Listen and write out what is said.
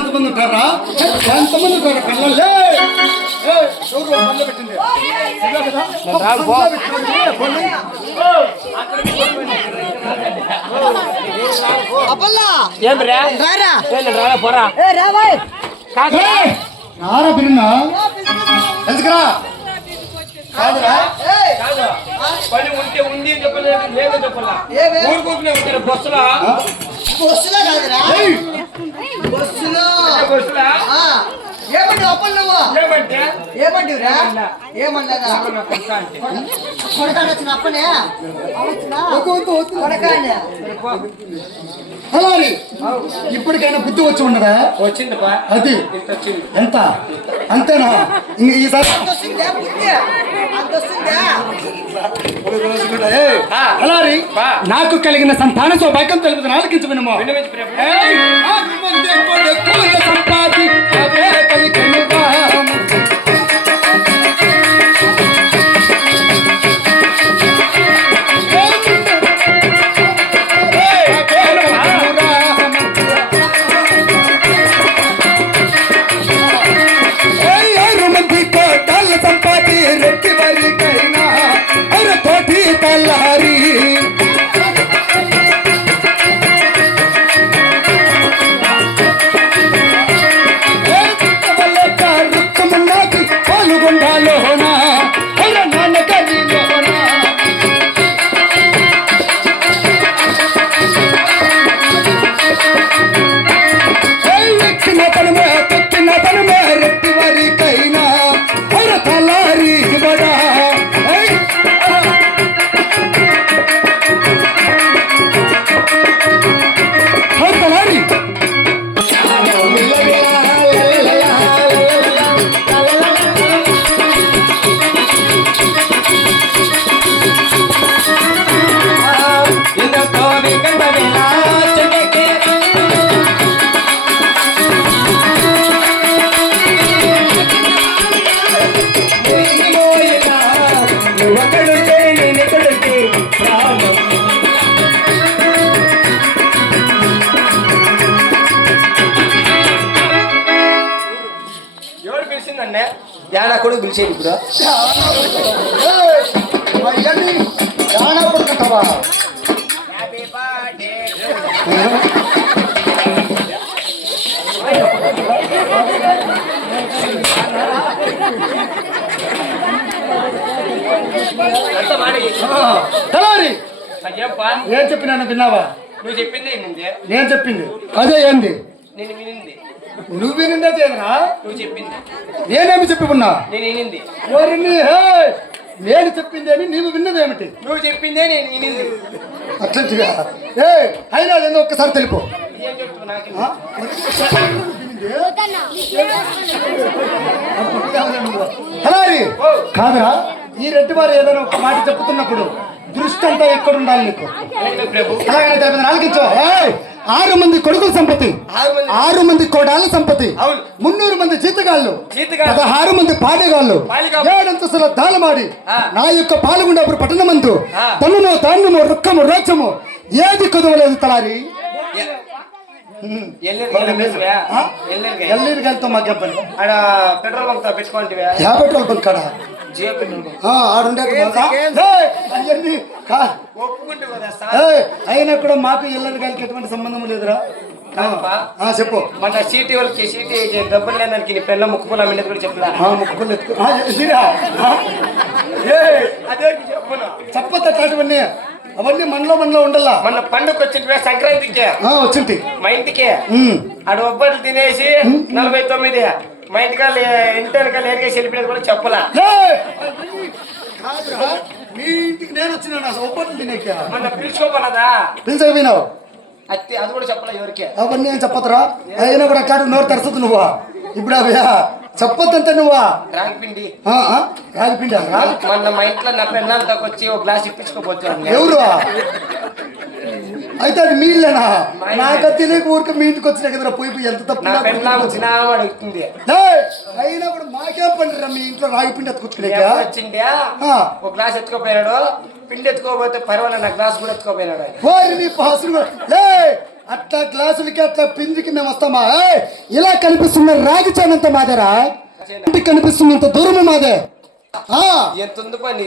ఎంతమంది ఉంటారా? ఎంతమంది ఉంటారా పిల్లలు? పెట్టింది? రారా. పిల్లన్నా ఎందుకురా? కాదురా? కాదు పని ఉంటే ఉంది చెప్పలేదు లేదని చెప్పాలా? ఊరుకుంటున్నా ఉంటారు బస్సులా? బస్సులో కాదురా. ఏమంటివిరా? ఏమన్నదా. కొడకాడు వచ్చిన అప్పనే? అని. ఇప్పటికైనా బుద్ధి వచ్చి ఉండదా? వచ్చింది అది. ఎంత? అంతేనా? ఇంక ఈసారి. అలారి. నాకు కలిగిన సంతాన సౌభాగ్యం తెలుపుతున్న ఆలకించు యానా కొడుకు పిలిచేది ఇప్పుడు. ఏం చెప్పినాను విన్నావా? నువ్వు చెప్పింది నేను చెప్పింది. అదే ఏంది? నేను వినింది. నువ్వు వినిందే చేయరా నువ్వు చెప్పింది. నేనేమి చెప్పి ఉన్నా నేను వినింది. హే! నేను చెప్పిందేమి నీవు విన్నదేమిటి? నువ్వు చెప్పిందే నేను వినింది. అట్లాంటిగా ఏ అయినా అదేందో ఒక్కసారి తెలుపు? హలారి కాదురా ఈ రెడ్డి వారు ఏదైనా ఒక మాట చెప్తున్నప్పుడు దృష్టి అంతా ఎక్కడ ఉండాలి నీకు? ఆలకించు! ఆరు మంది కొడుకుల సంపత్తి. ఆరు మంది. కోడాల సంపత్తి. మున్నూరు మంది జీతగాళ్ళు. పదహారు మంది పాడేగాళ్ళు. ఏడంతస్తుల దాలమాడి. నా యొక్క పాల్గొండప్పుడు పట్టణమందు. తమ్ముము ధాన్యము రుక్కము రోచము ఏది కుదవలేదు తలారి? ఎల్లీరికి వెళ్తాం మాకు పని ఆడ పెట్రోల్ బంక్తో పెట్టుకోంటివా యా. పెట్రోల్ బంక్ కాడ? జియో పెట్రోల్ బంక్ ఆ, ఆడుండే అవన్నీ ఏయ్, అయినా కూడా మాకు ఎల్లని గాలికి ఎటువంటి సంబంధం లేదురా. చెప్పు. మన సీటీ వాళ్ళకి సీటీ డబ్బులు లేదానికి నీ పిల్ల ముక్కు పొలం మీద కూడా చెప్పలా ఆ, ముక్కులు ఎత్తుకో ఆ, ఇదిరా. ఆ? ఏయ్, అదే చెప్పును చెప్పొద్దు అట్లాంటివన్నీ అవన్నీ మనలో మనలో ఉండాలా మన పండుగ వచ్చింటివే సంక్రాంతికి. ఆ, వచ్చింటి మా ఇంటికి. ఆడ ఒబ్బట్లు తినేసి నలభై తొమ్మిది. మా ఇంటికాల ఇంటి వెనకాల ఏరికేసి వెళ్ళిపోయేది కూడా చెప్పలా. ఇంటికి నేను వచ్చిన నా ఒప్పట్లు తినేక. మన పిలుచుకోపలదా? పిలిచకపోయినావు? అత్తి అది కూడా చెప్పలా ఎవరికి. అవన్నీ ఏం చెప్పదురా అయినా కూడా అట్లాంటి నోరు తెరచదు నువ్వా. ఇప్పుడు అవి చెప్పొద్దంటే నువ్వా. రాగి పిండి. ఆ, ఆ, రాగిపిండి రా మొన్న మా ఇంట్లో నా పెన్నాలతో వచ్చి ఒక గ్లాస్ ఇప్పించుకోపోతున్నాను ఎవరు? అయితే అది మీళ్ళేనా నాకు తెలియక ఊరికి మీ ఇంటికి వచ్చిన కదరా పోయి పోయి ఎంత తప్పు అయినా కూడా మాకేం పని మీ ఇంట్లో రాగిపిండి ఎత్తుకొచ్చుకునే ఎవరు వచ్చిండే? ఆ. ఒక గ్లాస్ ఎత్తుకోపోయినాడు పిండి ఎత్తుకోపోతే పర్వాలేదు నా గ్లాస్ కూడా ఎత్తుకోపోయినాడు వారి నీ పాసులు అట్లా గ్లాసులకి అట్లా పిందికి మేము వస్తామా? ఇలా కనిపిస్తున్న రాగి చానంత మాదేరా? కనిపిస్తున్నంత దూరము మాదే? ఆ, ఎంత ఉంది పని